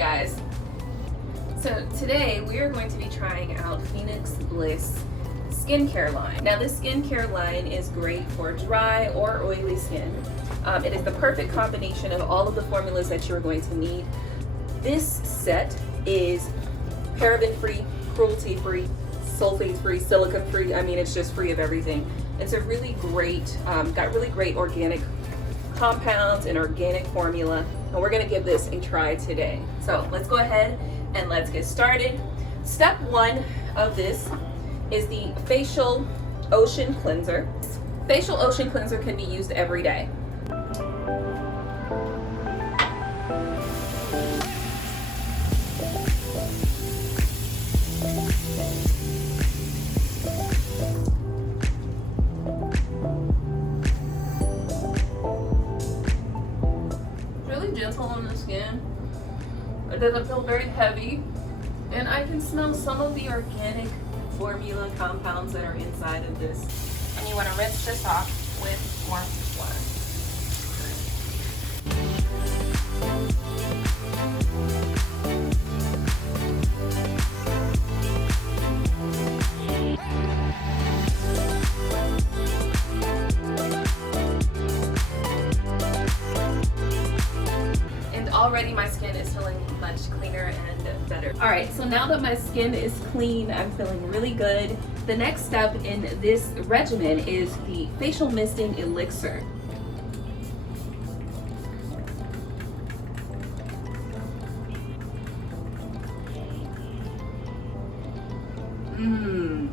guys? So today we are going to be trying out Phoenix Bliss skincare line. Now this skincare line is great for dry or oily skin. It is the perfect combination of all of the formulas that you're going to need. This set is paraben-free, cruelty-free, sulfate-free, silicone-free. I mean, it's just free of everything. It's a really great, got really great organic compounds and organic formula, and we're gonna give this a try today. So let's go ahead and let's get started. Step one of this is the Facial Ocean Cleanser. Facial Ocean Cleanser can be used every day. Gentle on the skin. It doesn't feel very heavy, and I can smell some of the organic formula compounds that are inside of this. And you want to rinse this off with warm water. Already my skin is feeling much cleaner and better. All right, so now that my skin is clean, I'm feeling really good. The next step in this regimen is the facial misting elixir.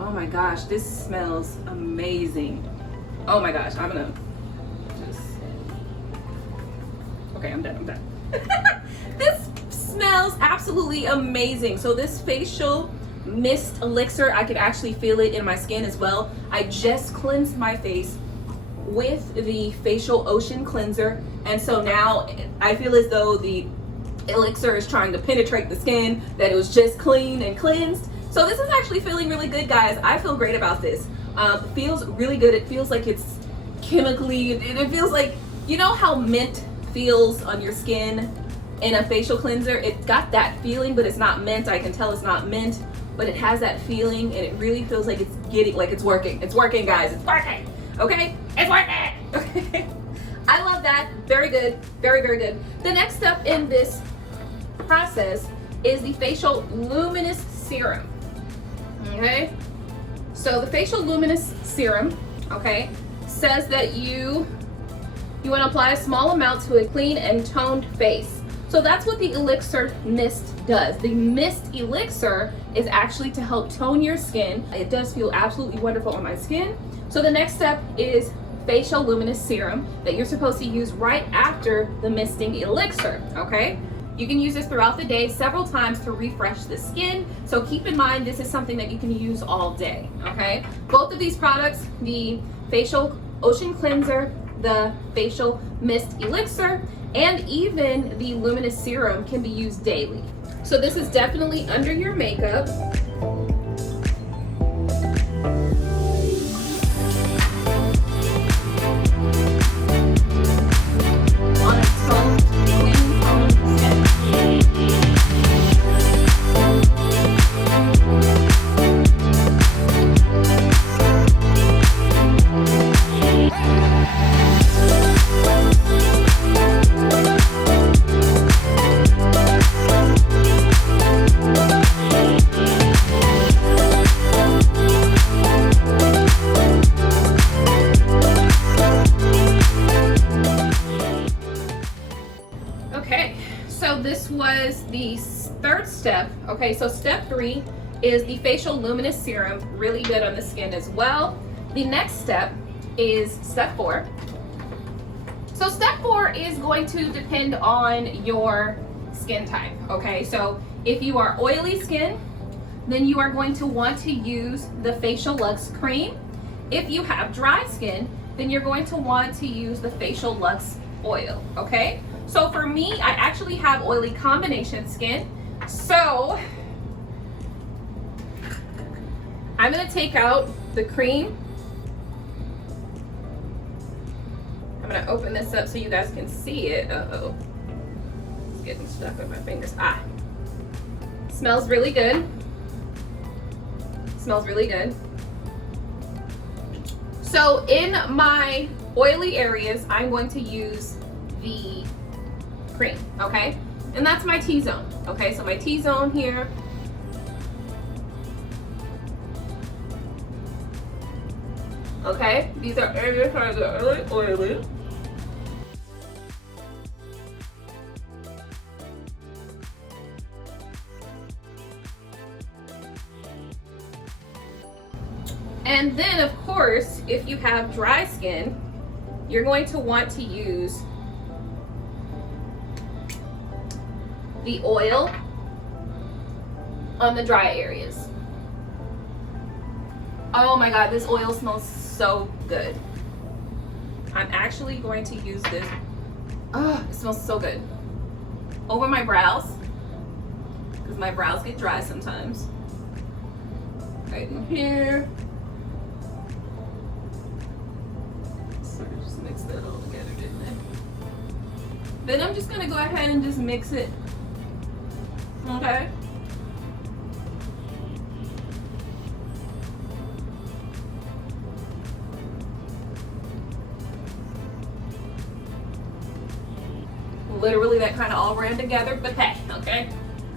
Oh my gosh, this smells amazing. Oh my gosh, I'm gonna just, okay, I'm done. This smells absolutely amazing. So this facial mist elixir, I could actually feel it in my skin as well. I just cleansed my face with the Facial Ocean Cleanser, and so now I feel as though the elixir is trying to penetrate the skin that it was just clean and cleansed. So this is actually feeling really good, guys. I feel great about this. It feels really good. It feels like it's chemically, it feels like, you know how mint feels on your skin in a facial cleanser? It got that feeling, but it's not mint. I can tell it's not mint, but it has that feeling, and it really feels like it's getting, like it's working. It's working, guys. It's working. Okay? It's working. Okay. I love that. Very good. Very, very good. The next step in this process is the Facial Luminous Serum. Okay? So the Facial Luminous Serum, okay, says that you want to apply a small amount to a clean and toned face. So that's what the Elixir Mist does. The Mist Elixir is actually to help tone your skin. It does feel absolutely wonderful on my skin. So the next step is Facial Luminous Serum that you're supposed to use right after the misting elixir, okay? You can use this throughout the day several times to refresh the skin. So keep in mind, this is something that you can use all day, okay? Both of these products, the Facial Ocean Cleanser, the Facial Mist Elixir, and even the Luminous Serum can be used daily. So this is definitely under your makeup. On a toned, clean toned skin. This was the third step. Okay, so step 3 is the Facial Luminous Serum, really good on the skin as well. The next step is step 4. So step 4 is going to depend on your skin type, okay? So if you are oily skin, then you are going to want to use the Facial Luxe Cream. If you have dry skin, then you're going to want to use the Facial Luxe Oil, okay? So for me, I actually have oily combination skin. So I'm gonna take out the cream. I'm gonna open this up so you guys can see it. Uh-oh. It's getting stuck on my fingers. Smells really good. Smells really good. So in my oily areas, I'm going to use the cream, okay? And that's my T-zone, okay? So my T-zone here. Okay, these are areas that are really oily. And then, of course, if you have dry skin, you're going to want to use the oil on the dry areas. Oh my God, this oil smells so good. I'm actually going to use this. Oh, it smells so good. Over my brows, because my brows get dry sometimes. Right in here. Mix that all together, didn't I? Then I'm just gonna go ahead and just mix it. Okay. Literally that kind of all ran together, but hey, okay.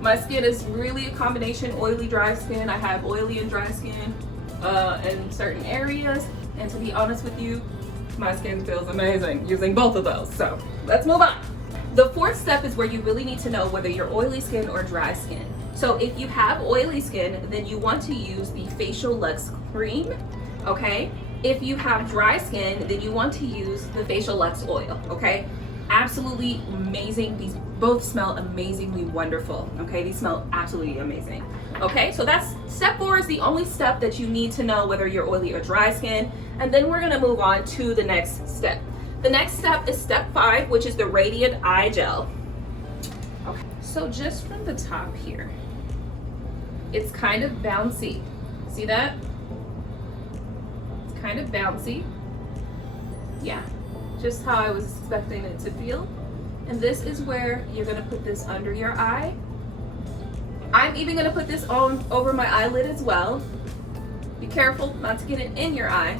My skin is really a combination oily, dry skin. I have oily and dry skin in certain areas, and to be honest with you, my skin feels amazing using both of those. So let's move on. The fourth step is where you really need to know whether you're oily skin or dry skin. So if you have oily skin, then you want to use the Facial Luxe cream, okay? If you have dry skin, then you want to use the Facial Luxe oil, okay? Absolutely amazing. These both smell amazingly wonderful, okay? These smell absolutely amazing, okay? So that's step 4 is the only step that you need to know whether you're oily or dry skin. And then we're gonna move on to the next step. The next step is step 5, which is the Radiant Eye Gel. Okay, so just from the top here, it's kind of bouncy. See that? It's kind of bouncy. Yeah, just how I was expecting it to feel. And this is where you're gonna put this under your eye. I'm even gonna put this on over my eyelid as well. Be careful not to get it in your eye.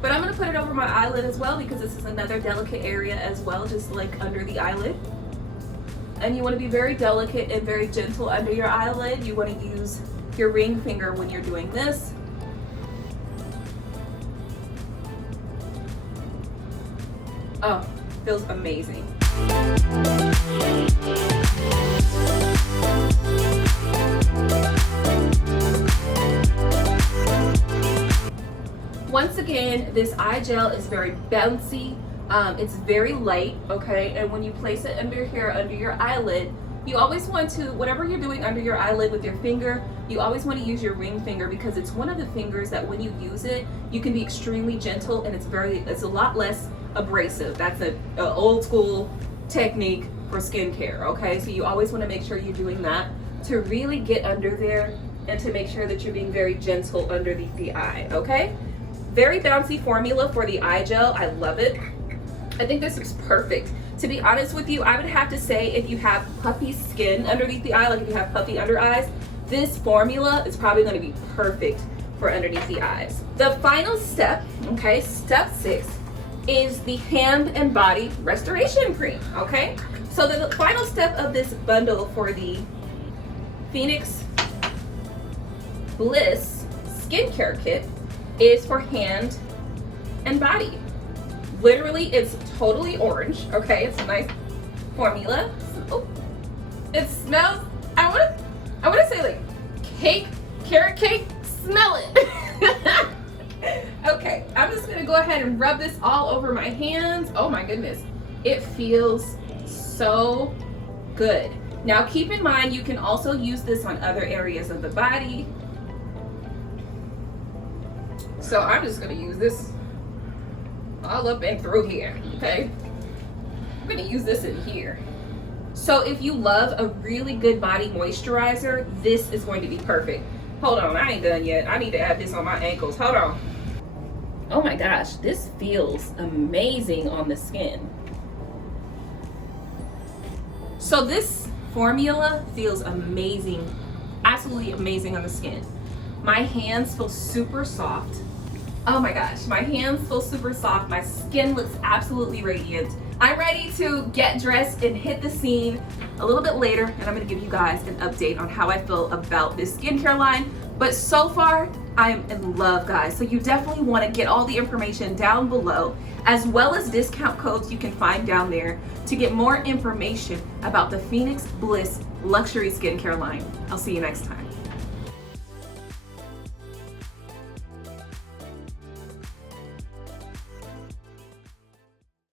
But I'm gonna put it over my eyelid as well because this is another delicate area as well, just like under the eyelid. And you wanna be very delicate and very gentle under your eyelid. You wanna use your ring finger when you're doing this. Oh, feels amazing. Once again, this eye gel is very bouncy. It's very light, okay? And when you place it under here, under your eyelid, you always want to, whatever you're doing under your eyelid with your finger, you always want to use your ring finger because it's one of the fingers that when you use it, you can be extremely gentle and it's a lot less abrasive. That's an old school technique for skincare, okay? So you always want to make sure you're doing that to really get under there and to make sure that you're being very gentle underneath the eye, okay? Very bouncy formula for the eye gel. I love it. I think this is perfect. To be honest with you, I would have to say if you have puffy skin underneath the eye, like if you have puffy under eyes, this formula is probably going to be perfect for underneath the eyes. The final step, okay, step 6, is the hand and body restoration cream, okay? So the final step of this bundle for the Phoenix Bliss skincare kit is for hand and body. Literally, it's totally orange, okay? It's a nice formula. Oh, it smells, I wanna say like cake, carrot cake, smell it. Okay, I'm just gonna go ahead and rub this all over my hands. Oh my goodness, it feels so good. Now keep in mind, you can also use this on other areas of the body. So I'm just gonna use this all up and through here, okay? I'm gonna use this in here. So if you love a really good body moisturizer, this is going to be perfect. Hold on, I ain't done yet. I need to add this on my ankles, hold on. Oh my gosh, this feels amazing on the skin. So this formula feels amazing, absolutely amazing on the skin. My hands feel super soft. Oh my gosh, my hands feel super soft. My skin looks absolutely radiant. I'm ready to get dressed and hit the scene a little bit later, and I'm gonna give you guys an update on how I feel about this skincare line. But so far, I am in love, guys. So you definitely wanna get all the information down below, as well as discount codes you can find down there to get more information about the Phoenix Bliss luxury skincare line. I'll see you next time.